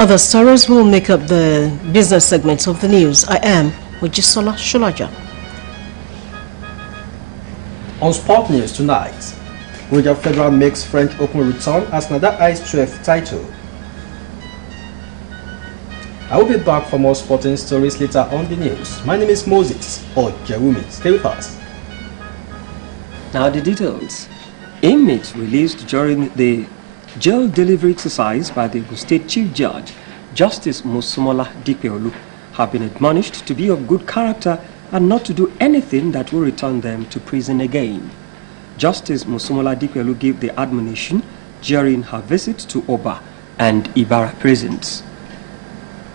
Other stories will make up the business segments of the news. I am Mojisola Shulaja. On sport news tonight, Roger Federer makes French Open return as Nadal eyes 12th title. I will be back for more sporting stories later on the news. My name is Moses or Jerumi. Stay with us. Now the details. Inmates released during the jail delivery exercise by the State Chief Judge, Justice Mosumola Dikpeolu, have been admonished to be of good character and not to do anything that will return them to prison again. Justice Mosumola Dikpeolu gave the admonition during her visit to Oba and Ibarra prisons.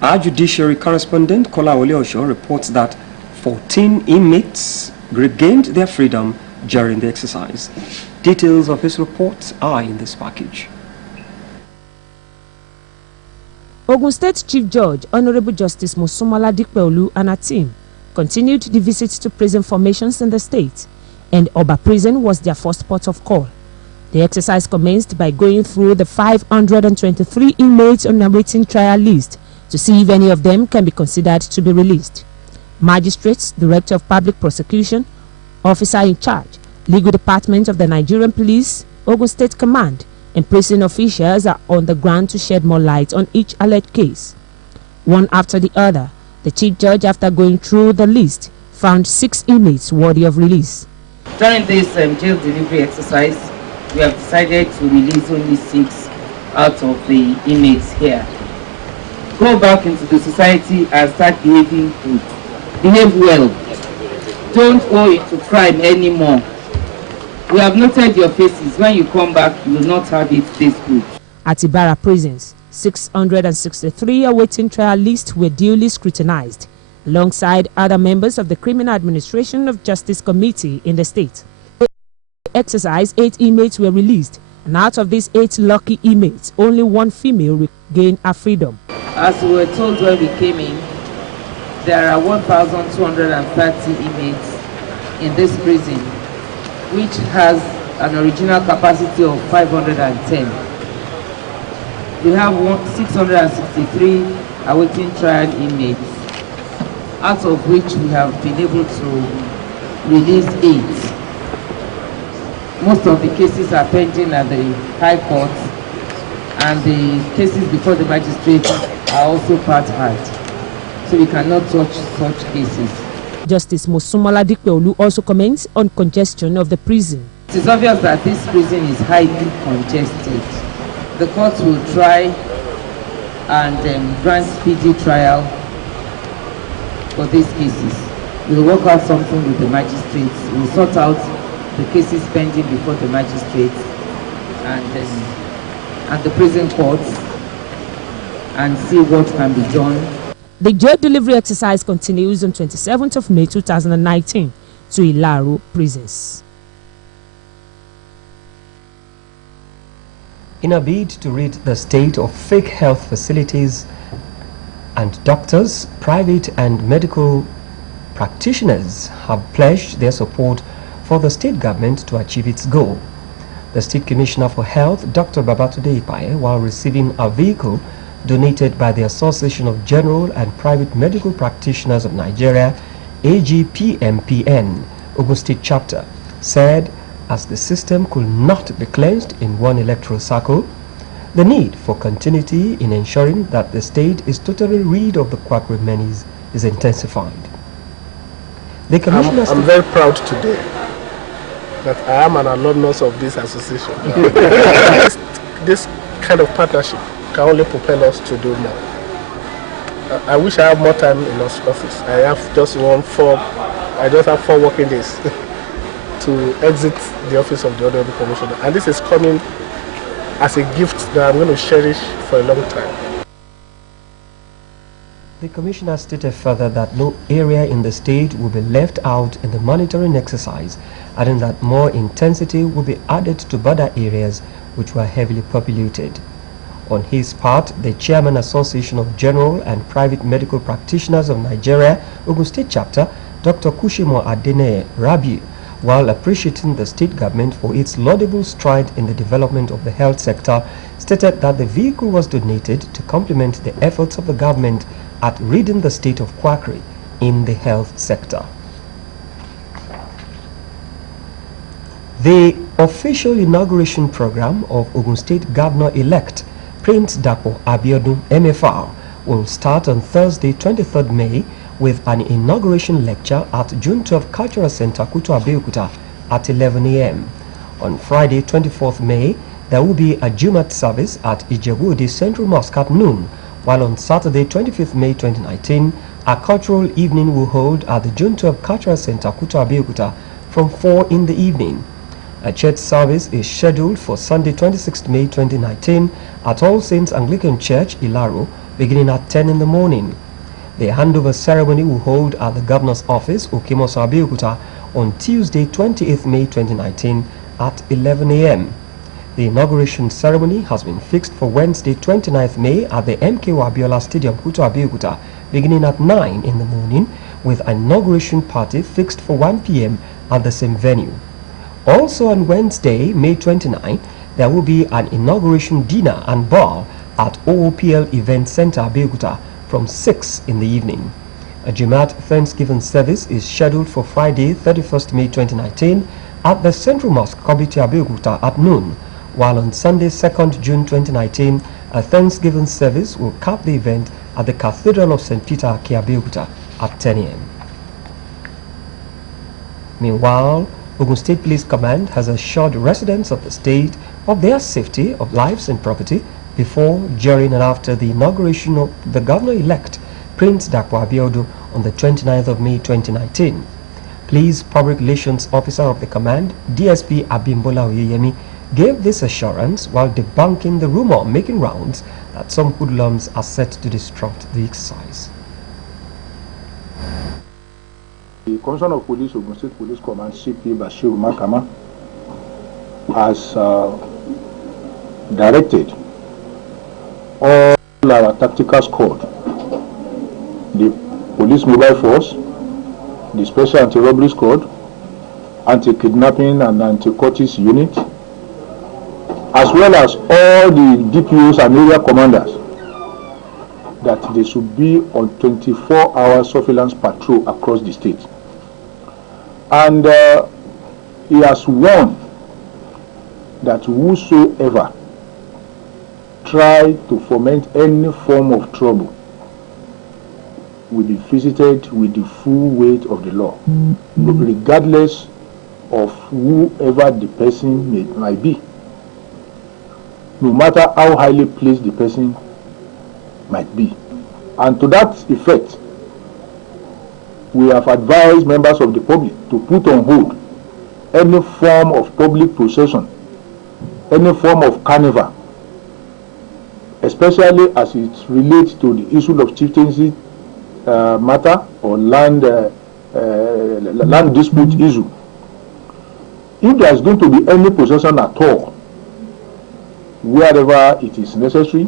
Our judiciary correspondent Kolawole Osho reports that 14 inmates regained their freedom during the exercise. Details of his report are in this package. Ogun State Chief Judge Honorable Justice Mosumola Dikpeolu and her team continued the visit to prison formations in the state, and Oba Prison was their first port of call. The exercise commenced by going through the 523 inmates on a waiting trial list to see if any of them can be considered to be released. Magistrates, Director of Public Prosecution, Officer in Charge, Legal Department of the Nigerian Police, Ogun State Command, and prison officials are on the ground to shed more light on each alleged case. One after the other, the Chief Judge, after going through the list, found 6 inmates worthy of release. During this jail delivery exercise, we have decided to release only 6 out of the inmates here. Go back into the society and start behaving good. Behave well. Don't go into crime anymore. We have noted your faces. When you come back, you will not have it taste good. At Ibarra prisons, 663 awaiting trial lists were duly scrutinized, alongside other members of the Criminal Administration of Justice Committee in the state. The exercise, 8 inmates were released, and out of these 8 lucky inmates, only 1 female regained her freedom. As we were told when we came in, there are 1,230 inmates in this prison, which has an original capacity of 510. We have 663 awaiting trial inmates, out of which we have been able to release 8. Most of the cases are pending at the High Court, and the cases before the magistrate are also part hard, so we cannot touch such cases. Justice Mosumola Dikpeolu also comments on congestion of the prison. It is obvious that this prison is highly congested. The court will try and grant speedy trial for these cases. We'll work out something with the magistrates. We'll sort out the cases pending before the magistrates and the prison courts and see what can be done. The jail delivery exercise continues on 27th of May 2019 to Ilaro prisons. In a bid to rid the state of fake health facilities and doctors, private and medical practitioners have pledged their support for the state government to achieve its goal. The State Commissioner for Health, Dr. Babatunde Ipaye, while receiving a vehicle donated by the Association of General and Private Medical Practitioners of Nigeria, AGPMPN, Ogun State Chapter, said as the system could not be cleansed in one electoral cycle, the need for continuity in ensuring that the state is totally rid of the quackery menace is intensified. The Commissioner I'm very proud today that I am an alumnus of this association. This kind of partnership can only propel us to do more. I wish I have more time in office. I just have 4 working days to exit the office of the Honorable Commissioner. And this is coming as a gift that I'm going to cherish for a long time. The Commissioner stated further that no area in the state will be left out in the monitoring exercise, adding that more intensity will be added to border areas which were heavily populated. On his part, the Chairman Association of General and Private Medical Practitioners of Nigeria, Ogun State Chapter, Dr. Kushimo Adene Rabi, while appreciating the state government for its laudable stride in the development of the health sector, stated that the vehicle was donated to complement the efforts of the government at ridding the state of quackery in the health sector. The official inauguration program of Ogun State Governor-elect Prince Dapo Abiodun MFR will start on Thursday, 23rd May, with an inauguration lecture at June 12 Cultural Center, Kutu Abeokuta at 11 a.m. On Friday, 24th May, there will be a Jumat service at Ijebu-Ode Central Mosque at noon, while on Saturday, 25th May 2019, a cultural evening will hold at the June 12 Cultural Center, Kutu Abeokuta from 4 in the evening. A church service is scheduled for Sunday, 26th May 2019 at All Saints Anglican Church, Ilaro, beginning at 10 in the morning. The handover ceremony will hold at the Governor's Office, Okimoso Abeokuta, on Tuesday, 28th May 2019 at 11 a.m. The inauguration ceremony has been fixed for Wednesday, 29th May at the MKO Abiola Stadium, Kutu Abeokuta, beginning at 9 in the morning, with an inauguration party fixed for 1 p.m. at the same venue. Also on Wednesday, May 29, there will be an inauguration dinner and ball at OOPL Event Center, Abeokuta, from 6 in the evening. A Jumat Thanksgiving service is scheduled for Friday, 31st May 2019 at the Central Mosque, Kobiti, Abeokuta at noon, while on Sunday, 2nd June 2019, a Thanksgiving service will cap the event at the Cathedral of St. Peter, Abeokuta at 10 a.m. Meanwhile, Ogun State Police Command has assured residents of the state of their safety of lives and property before, during and after the inauguration of the Governor-elect Prince Dapo Abiodun on the 29th of May 2019. Police Public Relations Officer of the Command, DSP Abimbola Oyeyemi, gave this assurance while debunking the rumor making rounds that some hoodlums are set to disrupt the exercise. The Commissioner of Police, Ogun State Police Command, CP Bashir Makama, has directed all our tactical squad, the police mobile force, the special anti-robbery squad, anti-kidnapping and anti-cultist unit, as well as all the DPOs and area commanders, that they should be on 24-hour surveillance patrol across the state. And he has warned that whosoever try to foment any form of trouble will be visited with the full weight of the law, regardless of whoever the person might be, no matter how highly placed the person might be. And to that effect, we have advised members of the public to put on hold any form of public procession, any form of carnival, especially as it relates to the issue of chieftaincy matter or land dispute issue. If there is going to be any procession at all, wherever it is necessary,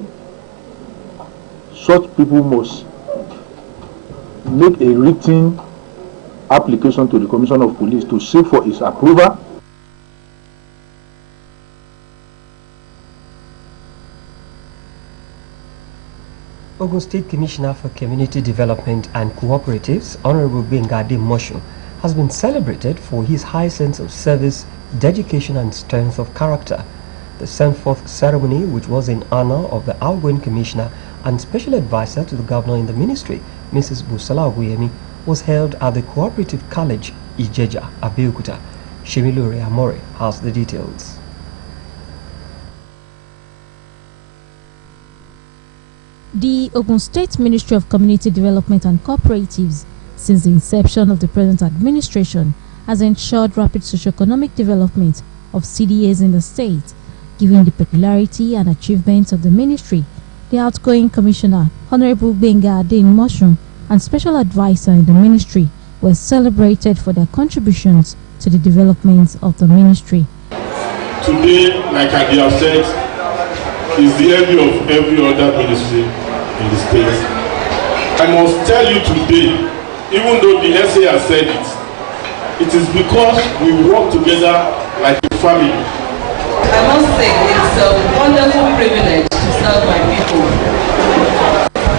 such people must make a written application to the Commissioner of Police to seek for his approval. Ogun State Commissioner for Community Development and Cooperatives, Honorable Bengade Mosho, has been celebrated for his high sense of service, dedication and strength of character. The send-forth ceremony, which was in honor of the outgoing commissioner and special advisor to the governor in the ministry, Mrs. Busola Oguyemi, was held at the Cooperative College, Ijeja, Abeokuta. Shemilore Amore has the details. The Ogun State Ministry of Community Development and Cooperatives, since the inception of the present administration, has ensured rapid socio-economic development of CDAs in the state. Given the peculiarity and achievements of the ministry, the outgoing commissioner, Honorable Bengade Mosho, and special advisor in the ministry were celebrated for their contributions to the development of the ministry. Today, like I have said, is the envy of every other ministry in the state. I must tell you today, even though the SA has said it, it is because we work together like a family. I must say it's a wonderful privilege to serve my people.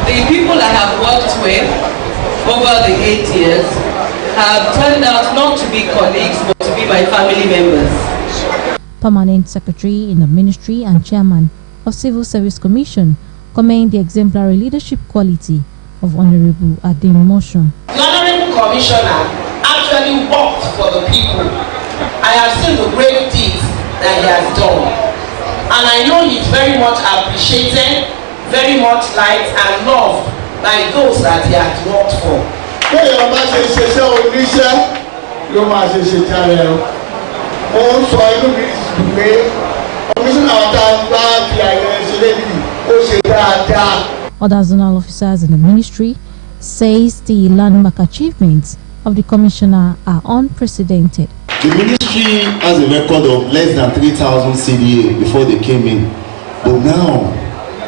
The people I have worked with over the 8 years have turned out not to be colleagues but to be my family members. Permanent Secretary in the Ministry and Chairman of Civil Service Commission commend the exemplary leadership quality of Honorable Adin Motion. The Honorable Commissioner actually worked for the people. I have seen the great deeds that he has done. And I know he's very much appreciated, very much liked and loved by those that he has worked for. Other zonal officers in the ministry says the landmark achievements of the commissioner are unprecedented. The ministry has a record of less than 3,000 CDA before they came in, but now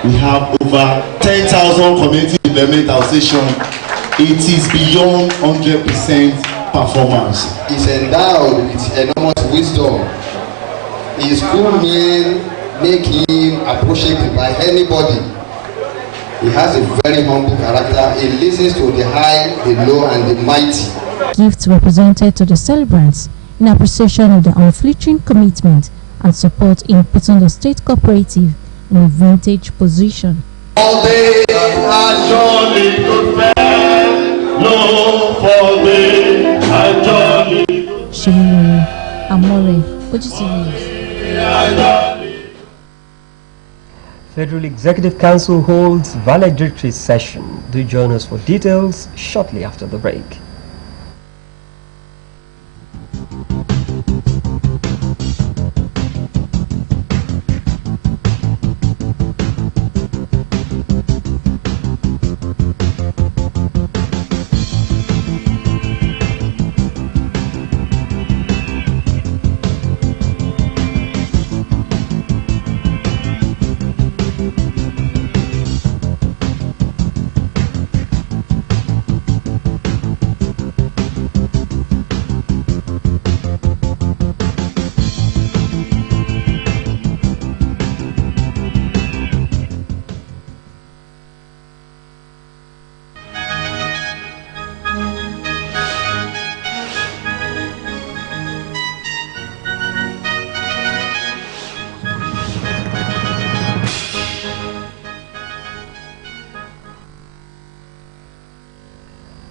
we have over 10,000 community development associations. It is beyond 100% performance. He's endowed with enormous wisdom. His good men make him approachable by anybody. He has a very humble character. He listens to the high, the low, and the mighty. Gifts were presented to the celebrants in appreciation of their unflinching commitment and support in putting the state cooperative in a vintage position. All they are jolly good men, no, for they are jolly good Shimuru Amore, Ogtv News. Federal Executive Council holds valedictory session. Do join us for details shortly after the break.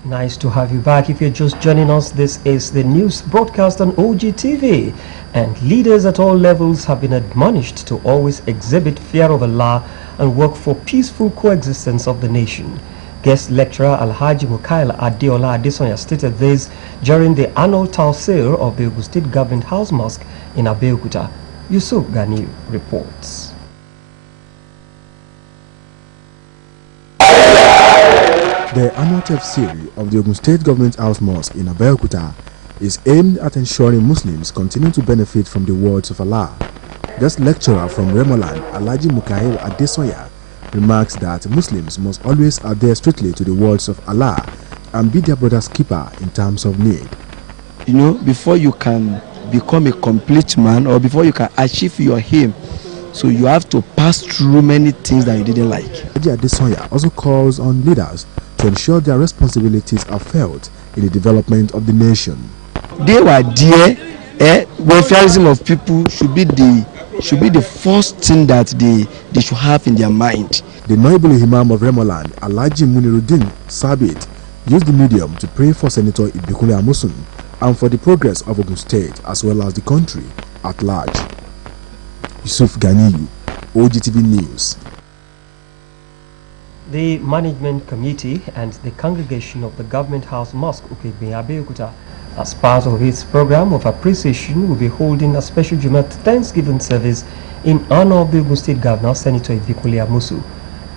Nice to have you back. If you're just joining us, this is the news broadcast on Ogtv, and leaders at all levels have been admonished to always exhibit fear of Allah and work for peaceful coexistence of the nation. Guest lecturer Alhaji Mukaila Adeola Adesonya stated this during the annual Tawsir of the Ogun State Government House Mosque in Abeokuta. Yusuf Ganiu reports. The annual tafsir of the Ogun State Government House Mosque in Abeokuta is aimed at ensuring Muslims continue to benefit from the words of Allah. This lecturer from Remoland, Alhaji Mukail Adesoya, remarks that Muslims must always adhere strictly to the words of Allah and be their brother's keeper in times of need. You know, before you can become a complete man or before you can achieve your aim, so you have to pass through many things that you didn't like. Alhaji Adesoya also calls on leaders to ensure their responsibilities are felt in the development of the nation. They were there. Welfareism of people should be the first thing that they should have in their mind. The Noble Imam of Remoland, Alhaji Muniruddin Sabit, used the medium to pray for Senator Ibikunle Amosun and for the progress of Ogun State as well as the country at large. Yusuf Ganiyu, Ogtv News. The Management Committee and the congregation of the Government House Mosque Ukegbe Abeokuta, as part of its program of appreciation, will be holding a special Jumat Thanksgiving service in honor of the Ogun State Governor, Senator Ibikunle Amosun.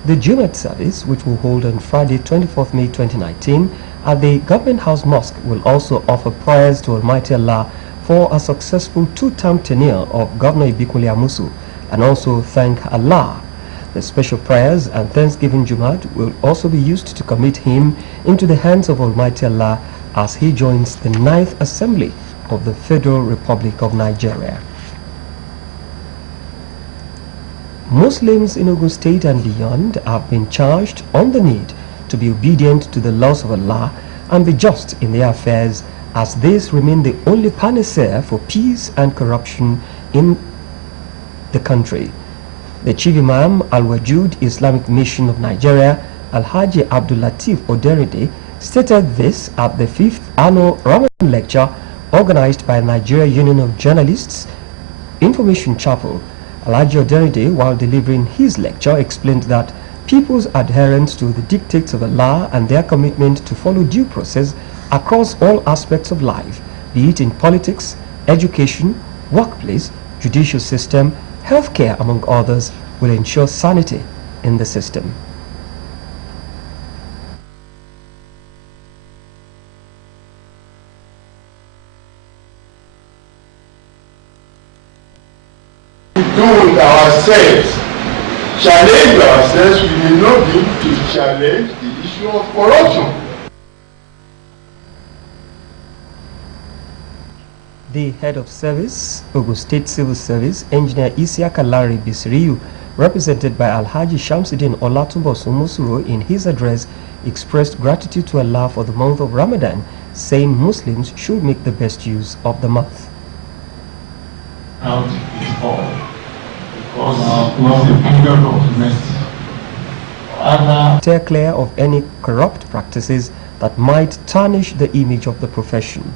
The Jumat service, which will hold on Friday, 24th May 2019, at the Government House Mosque, will also offer prayers to Almighty Allah for a successful two-term tenure of Governor Ibikunle Amosun, and also thank Allah. The special prayers and Thanksgiving Jumat will also be used to commit him into the hands of Almighty Allah as he joins the 9th Assembly of the Federal Republic of Nigeria. Muslims in Ogun State and beyond have been charged on the need to be obedient to the laws of Allah and be just in their affairs, as these remain the only panacea for peace and corruption in the country. The Chief Imam Al-Wajud Islamic Mission of Nigeria, Alhaji Abdul Latif Oderide, stated this at the 5th annual Ramadan lecture organized by Nigeria Union of Journalists Information Chapel. Alhaji Oderide, while delivering his lecture, explained that people's adherence to the dictates of Allah and their commitment to follow due process across all aspects of life, be it in politics, education, workplace, judicial system, healthcare, among others, will ensure sanity in the system. Do with ourselves, challenge ourselves, we may not be able to challenge the issue of corruption. The head of service, Ogun State Civil Service, Engineer Isiaka Larry Bisiriyu, represented by Alhaji Shamsuddin Olatunbosun Musuro, in his address expressed gratitude to Allah for the month of Ramadan, saying Muslims should make the best use of the month. Out is all, because it was a period of mercy. Steer clear of any corrupt practices that might tarnish the image of the profession.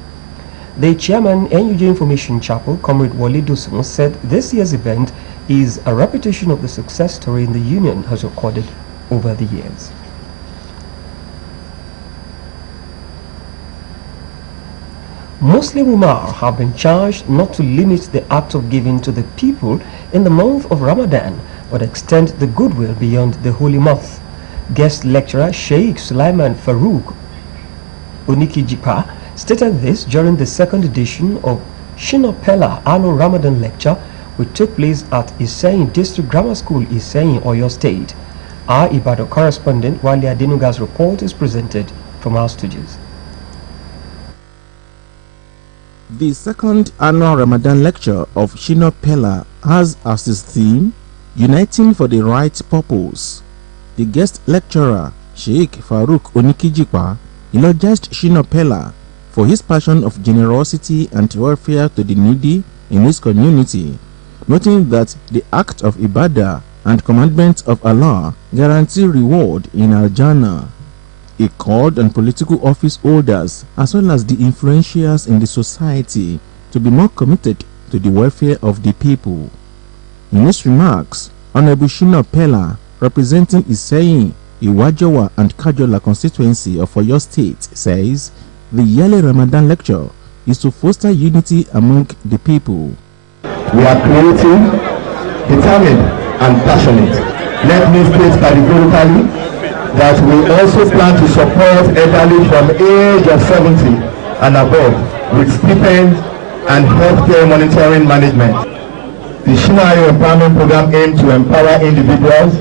The chairman, NUJ Information Chapel, Comrade Wale Dosunmu, said this year's event is a repetition of the success story the union has recorded over the years. Muslim Umar have been charged not to limit the act of giving to the people in the month of Ramadan, but extend the goodwill beyond the holy month. Guest lecturer Sheikh Sulaiman Farouk Onikijipa stated this during the second edition of Shinopela Annual Ramadan Lecture, which took place at Iseyin District Grammar School, Iseyin, Oyo State. Our Ibadan correspondent Wale Adenuga's report is presented from our studios. The second annual Ramadan lecture of Shinopela has as its theme Uniting for the Right Purpose. The guest lecturer Sheikh Farouk Onikijipa eulogized Shinopela for his passion of generosity and welfare to the needy in his community, noting that the act of ibadah and commandments of Allah guarantee reward in Al-Jannah. He called on political office holders as well as the influentials in the society to be more committed to the welfare of the people. In his remarks, Honorable Shinopela, representing Iseyin, Iwajowa and Kajola constituency of Oyo State, says the yearly Ramadan lecture is to foster unity among the people. We are creative, determined and passionate. Let me state categorically that we also plan to support elderly from age of 70 and above with stipend and healthcare monitoring management. The Shinayo Empowerment Program aims to empower individuals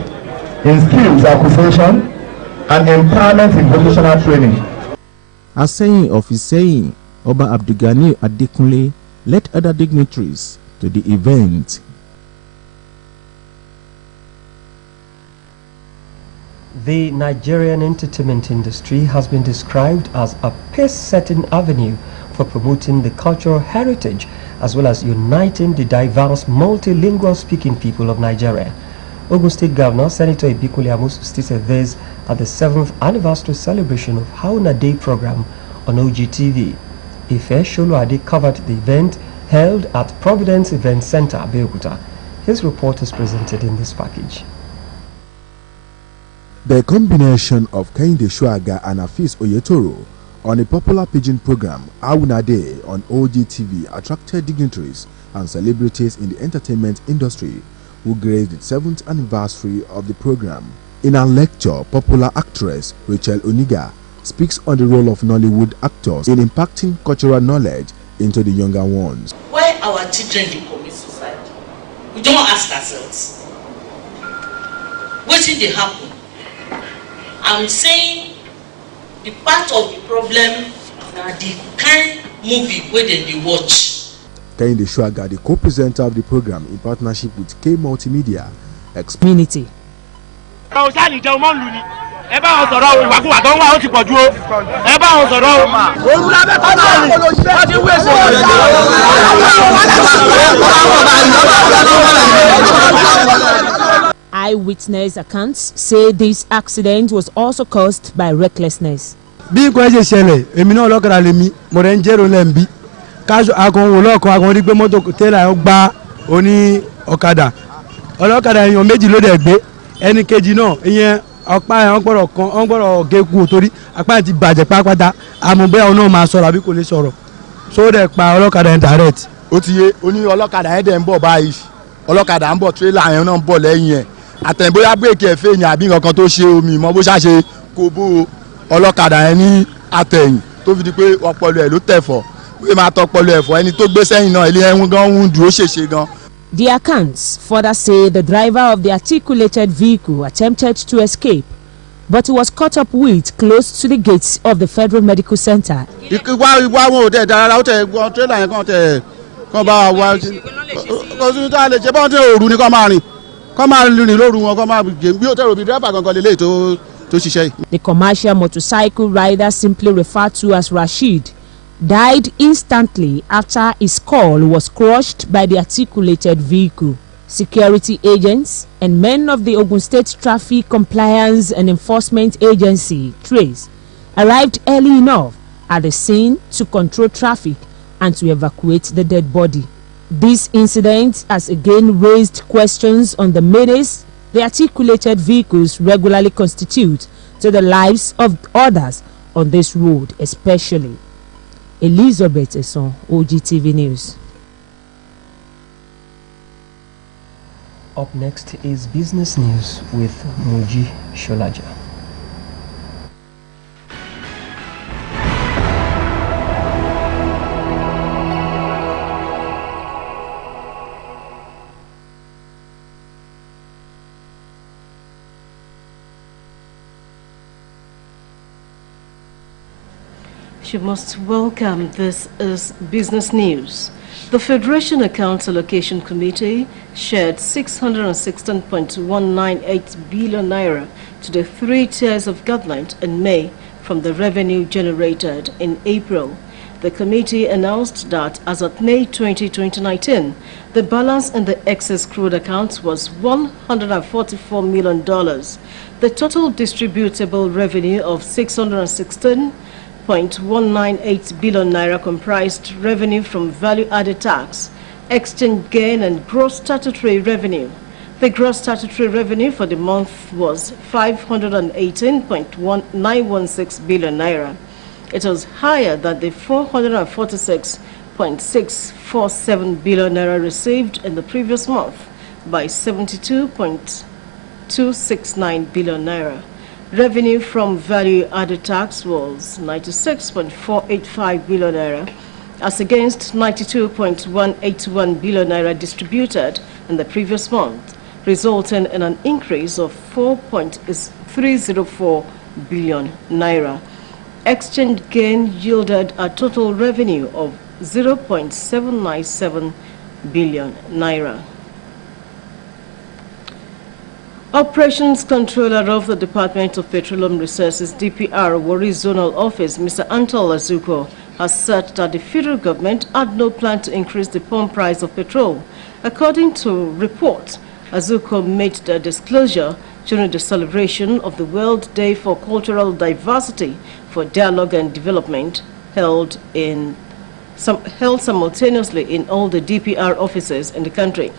in skills acquisition and empowerment in vocational training. As saying of his saying, Oba Abdugani Adekunle led other dignitaries to the event. The Nigerian entertainment industry has been described as a pace-setting avenue for promoting the cultural heritage as well as uniting the diverse multilingual speaking people of Nigeria. Ogun State Governor Senator Ibikunle Amosu stated this at the 7th anniversary celebration of Hauna Day program on Ogtv. Ife Sholuade covered the event held at Providence Event Center, Abeokuta. His report is presented in this package. The combination of Kehinde Shuaga and Afis Oyetoro on a popular pidgin program, Hauna Day on Ogtv, attracted dignitaries and celebrities in the entertainment industry who graced the 7th anniversary of the program. In her lecture, popular actress Rachel Oniga speaks on the role of Nollywood actors in impacting cultural knowledge into the younger ones. Why our children dey commit suicide? We don't ask ourselves. What did they happen? I'm saying the part of the problem na the kind movie wey dem dey watch. Kehinde Shuaga, the co-presenter of the program in partnership with K Multimedia, Community. Eyewitness accounts say this accident was also caused by recklessness. bí nǹkan ẹ ṣe ṣẹlẹ̀ èmi náà ọlọ́kadà lèmi mo rẹ̀ ń jẹ́rò lẹ́ǹbí káṣọ akọ̀wò lọ́ọ̀kan akọ̀wò rí pé mọ́tò tẹ́lẹ̀ ó gbá oní ọ̀kadà ọlọ́kadà èèyàn méjì ló dẹ̀ gbé ẹnì kejì náà ìyẹn ọ̀pá ẹ̀ wọ́n gbọ́dọ̀ gé kú torí apá ẹ̀ ti bàjẹ́ pátápátá àmọ́ bóyá òun náà máa sọ̀rọ̀ àbí kò lè sọ̀rọ̀ so dẹ̀ pa ọlọ́kadà ẹ̀ direct. ó ti yé oní ọlọ́kadà ẹ̀ dẹ̀ ń bọ̀ báyìí ọlọ́kadà ń bọ̀ tírélà yẹn náà ń bọ̀ lẹ́yìn ẹ̀ àtẹ̀bóyá bírèkì ẹ̀ fèèyàn àbí nǹkan kan tó ṣe omi ìmọ̀ bó ṣàṣe kó bó ọlọ́kadà yẹn ní àtẹ̀yìn tó fi di pé ọpọlọ ẹ̀ ló tẹ̀fọ̀ pé máa tọpọlọ ẹ̀fọ́ ẹni tó gbé sẹ́yìn náà ilé ẹ̀hún gan ń dúró ṣèṣe gan. The accounts further say the driver of the articulated vehicle attempted to escape, but he was caught up with close to the gates of the Federal Medical Center. ìwà wọn ò tẹ̀ dára ó tẹ̀ gbọ́n tírélà yẹn kàn bá wa kò sí tó a lè ṣe bọ́n tẹ òru ni kàn máa rìn lóru wọn kàn máa gbé bí ó tẹ̀rọ bí dírẹ́fà gangan lélẹ̀ tó ṣiṣẹ́ yìí. The commercial motorcycle rider, simply referred to as Rashid, died instantly after his skull was crushed by the articulated vehicle. Security agents and men of the Ogun State Traffic Compliance and Enforcement Agency, TRACE, arrived early enough at the scene to control traffic and to evacuate the dead body. This incident has again raised questions on the menace the articulated vehicles regularly constitute to the lives of others on this road, especially. Elizabeth Esson, Ogtv News. Up next is business news with Muji Sholaja. You must welcome. This is business news. The Federation Accounts Allocation Committee shared 616.198 billion naira to the three tiers of government in May from the revenue generated in April. The committee announced that as of May 2019, the balance in the excess crude accounts was $144 million. The total distributable revenue of 616.198 billion naira comprised revenue from value-added tax, exchange gain, and gross statutory revenue. The gross statutory revenue for the month was 518.916 billion naira. It was higher than the 446.647 billion naira received in the previous month by 72.269 billion naira. Revenue from value-added tax was 96.485 billion naira, as against 92.181 billion naira distributed in the previous month, resulting in an increase of 4.304 billion naira. Exchange gain yielded a total revenue of 0.797 billion naira. Operations Controller of the Department of Petroleum Resources, DPR, Warri Zonal Office, Mr. Antal Azuko, has said that the federal government had no plan to increase the pump price of petrol. According to reports, Azuko made the disclosure during the celebration of the World Day for Cultural Diversity for Dialogue and Development held simultaneously in all the DPR offices in the country.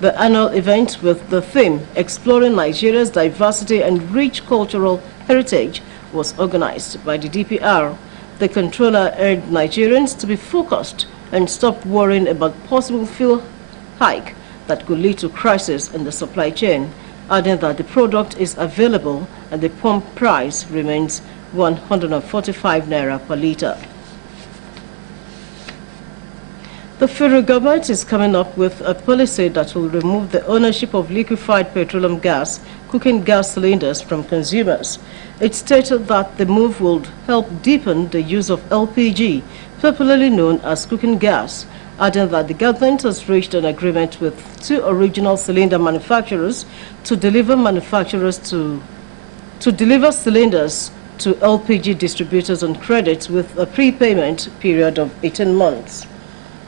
The annual event with the theme Exploring Nigeria's Diversity and Rich Cultural Heritage was organized by the DPR. The controller urged Nigerians to be focused and stop worrying about possible fuel hike that could lead to crisis in the supply chain, adding that the product is available and the pump price remains 145 naira per litre. The federal government is coming up with a policy that will remove the ownership of liquefied petroleum gas, cooking gas cylinders from consumers. It stated that the move would help deepen the use of LPG, popularly known as cooking gas, adding that the government has reached an agreement with 2 original cylinder manufacturers to deliver cylinders to LPG distributors on credit with a prepayment period of 18 months.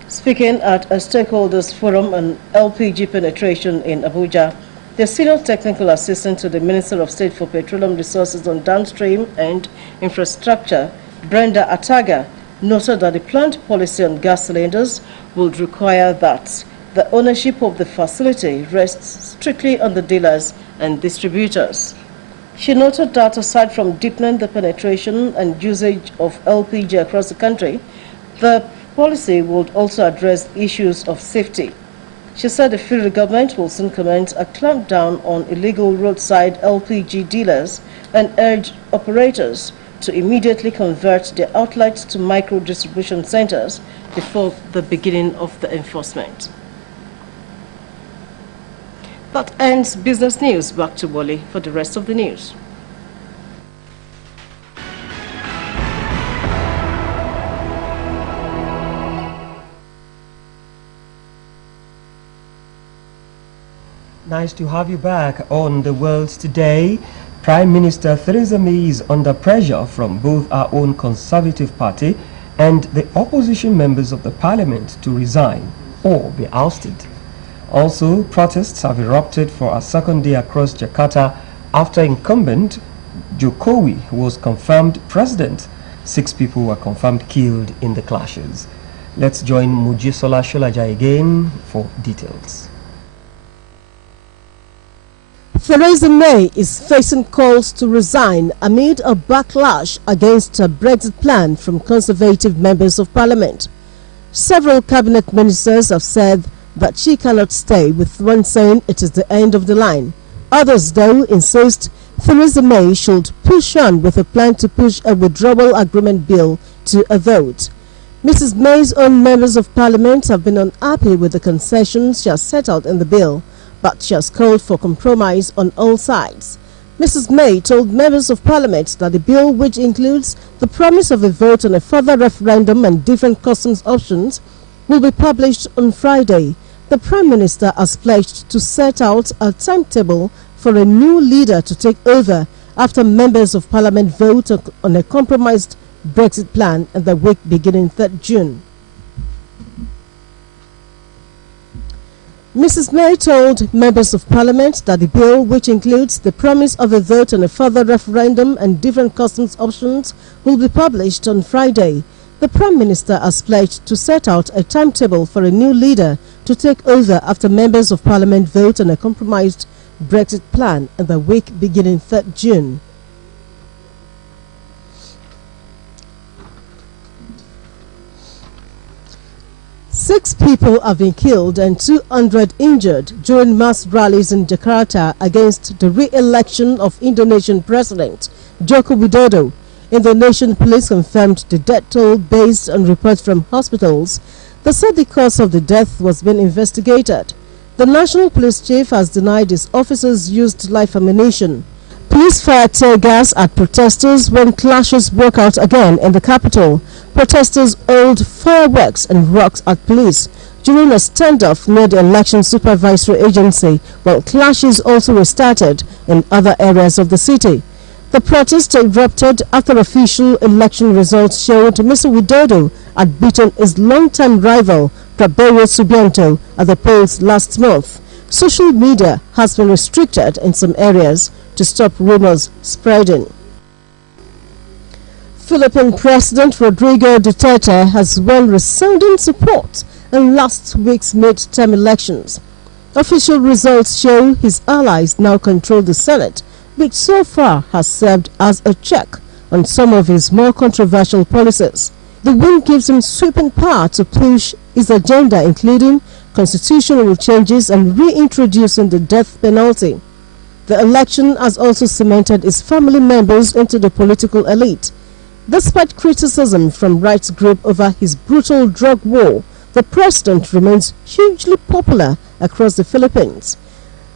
Speaking at a stakeholders forum on LPG penetration in Abuja, the senior technical assistant to the Minister of State for Petroleum Resources on Downstream and Infrastructure, Brenda Ataga, noted that the planned policy on gas cylinders would require that the ownership of the facility rests strictly on the dealers and distributors. She noted that aside from deepening the penetration and usage of LPG across the country, the policy would also address issues of safety. She said the federal government will soon commence a clampdown on illegal roadside LPG dealers and urge operators to immediately convert their outlets to micro distribution centers before the beginning of the enforcement. That ends business news. Back to Wally for the rest of the news. Nice to have you back on The World Today. Prime Minister Theresa May is under pressure from both our own Conservative Party and the opposition members of the Parliament to resign or be ousted. Also, protests have erupted for a second day across Jakarta after incumbent Jokowi was confirmed president. 6 people were confirmed killed in the clashes. Let's join Mujisola Sholaja again for details. Theresa May is facing calls to resign amid a backlash against a Brexit plan from Conservative members of Parliament. Several cabinet ministers have said that she cannot stay, with one saying it is the end of the line. Others, though, insist Theresa May should push on with a plan to push a withdrawal agreement bill to a vote. Mrs. May's own members of Parliament have been unhappy with the concessions she has set out in the bill, but she has called for compromise on all sides. Mrs. May told members of Parliament that the bill, which includes the promise of a vote on a further referendum and different customs options, will be published on Friday. The Prime Minister has pledged to set out a timetable for a new leader to take over after members of Parliament vote on a compromised Brexit plan in the week beginning 3rd June. Mrs. May told members of Parliament that the bill, which includes the promise of a vote on a further referendum and different customs options, will be published on Friday. The Prime Minister has pledged to set out a timetable for a new leader to take over after members of Parliament vote on a compromised Brexit plan in the week beginning 3rd June. Six people have been killed and 200 injured during mass rallies in Jakarta against the re-election of Indonesian President Joko Widodo. Indonesian police confirmed the death toll based on reports from hospitals. They said the cause of the death was being investigated. The National Police Chief has denied his officers used live ammunition. Police fired tear gas at protesters when clashes broke out again in the capital. Protesters hurled fireworks and rocks at police during a standoff near the Election Supervisory Agency, while clashes also restarted in other areas of the city. The protest erupted after official election results showed Mr. Widodo had beaten his longtime rival, Prabowo Subianto, at the polls last month. Social media has been restricted in some areas to stop rumors spreading. Philippine President Rodrigo Duterte has won resounding support in last week's midterm elections. Official results show his allies now control the Senate, which so far has served as a check on some of his more controversial policies. The win gives him sweeping power to push his agenda, including constitutional changes and reintroducing the death penalty. The election has also cemented his family members into the political elite. Despite criticism from rights groups over his brutal drug war, the president remains hugely popular across the Philippines.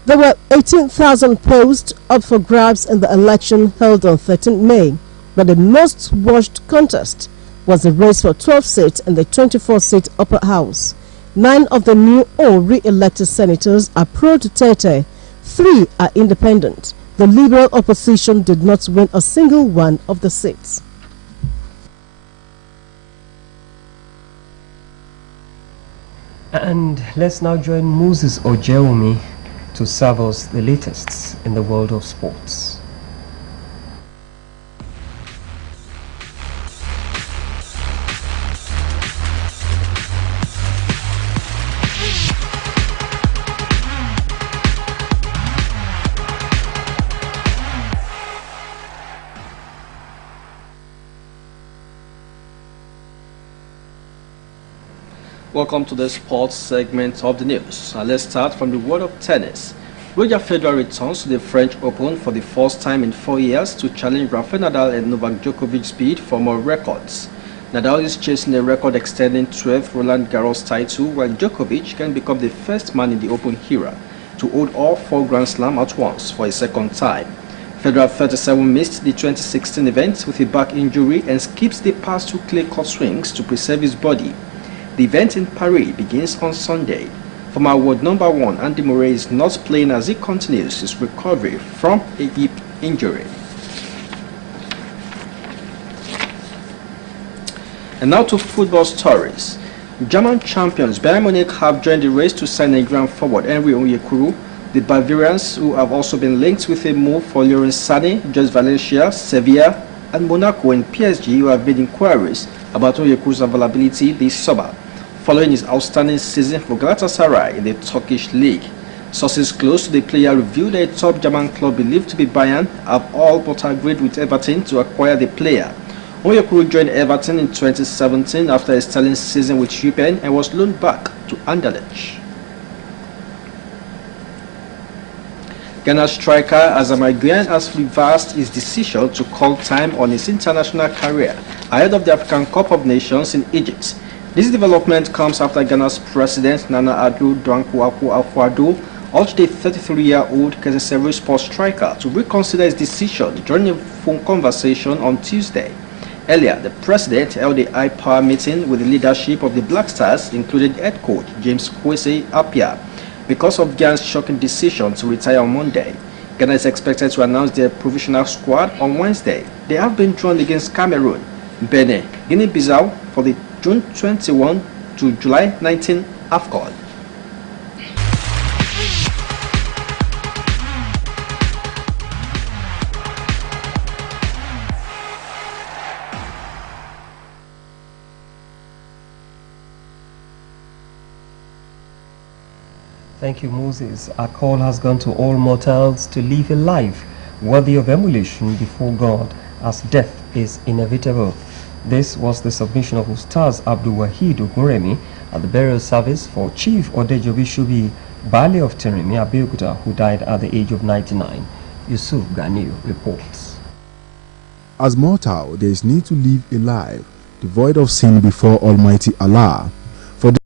There were 18,000 posts up for grabs in the election held on 13 May, but the most watched contest was the race for 12 seats in the 24-seat upper house. 9 of the new or re-elected senators are pro-Duterte, 3 are independent. The Liberal opposition did not win a single one of the seats. And let's now join Moses Ojeomi to serve us the latest in the world of sports. Welcome to the sports segment of the news. Let's start from the world of tennis. Roger Federer returns to the French Open for the first time in 4 years to challenge Rafael Nadal and Novak Djokovic's bid for more records. Nadal is chasing a record-extending 12th Roland Garros title, while Djokovic can become the first man in the Open era to hold all 4 Grand Slams at once for a second time. Federer, 37, missed the 2016 event with a back injury and skips the past 2 clay court swings to preserve his body. The event in Paris begins on Sunday. Former world number 1 Andy Murray is not playing as he continues his recovery from a hip injury. And now to football stories. German champions Bayern Munich have joined the race to sign Nigerian forward Henry Onyekuru. The Bavarians, who have also been linked with a move for Leroy Sané, Jose Valencia, Sevilla, and Monaco and PSG, who have made inquiries about Onyekuru's availability this summer, following his outstanding season for Galatasaray in the Turkish league. Sources close to the player revealed that a top German club believed to be Bayern have all but agreed with Everton to acquire the player. Onyekuru joined Everton in 2017 after a sterling season with Eupen and was loaned back to Anderlecht. Ghana striker Azama Gyan has reversed his decision to call time on his international career ahead of the African Cup of Nations in Egypt. This development comes after Ghana's president Nana Addo Dankwa Akufo-Addo urged the 33-year-old Kesseseru sports striker to reconsider his decision during a phone conversation on Tuesday. Earlier, the president held a high-power meeting with the leadership of the Black Stars, including head coach James Kwesi Appiah, because of Gyan's shocking decision to retire on Monday. Ghana is expected to announce their provisional squad on Wednesday. They have been drawn against Cameroon, Benin, Guinea-Bissau for the June 21 to July 19 AFCON. Thank you, Moses. Our call has gone to all mortals to live a life worthy of emulation before God, as death is inevitable. This was the submission of Ustaz Abdul Wahid Oguremi at the burial service for Chief Odejobi Shubi Bali of Terimi Abeokuta, who died at the age of 99. Yusuf Ganiu reports. As mortal, there is need to live a life devoid of sin before Almighty Allah.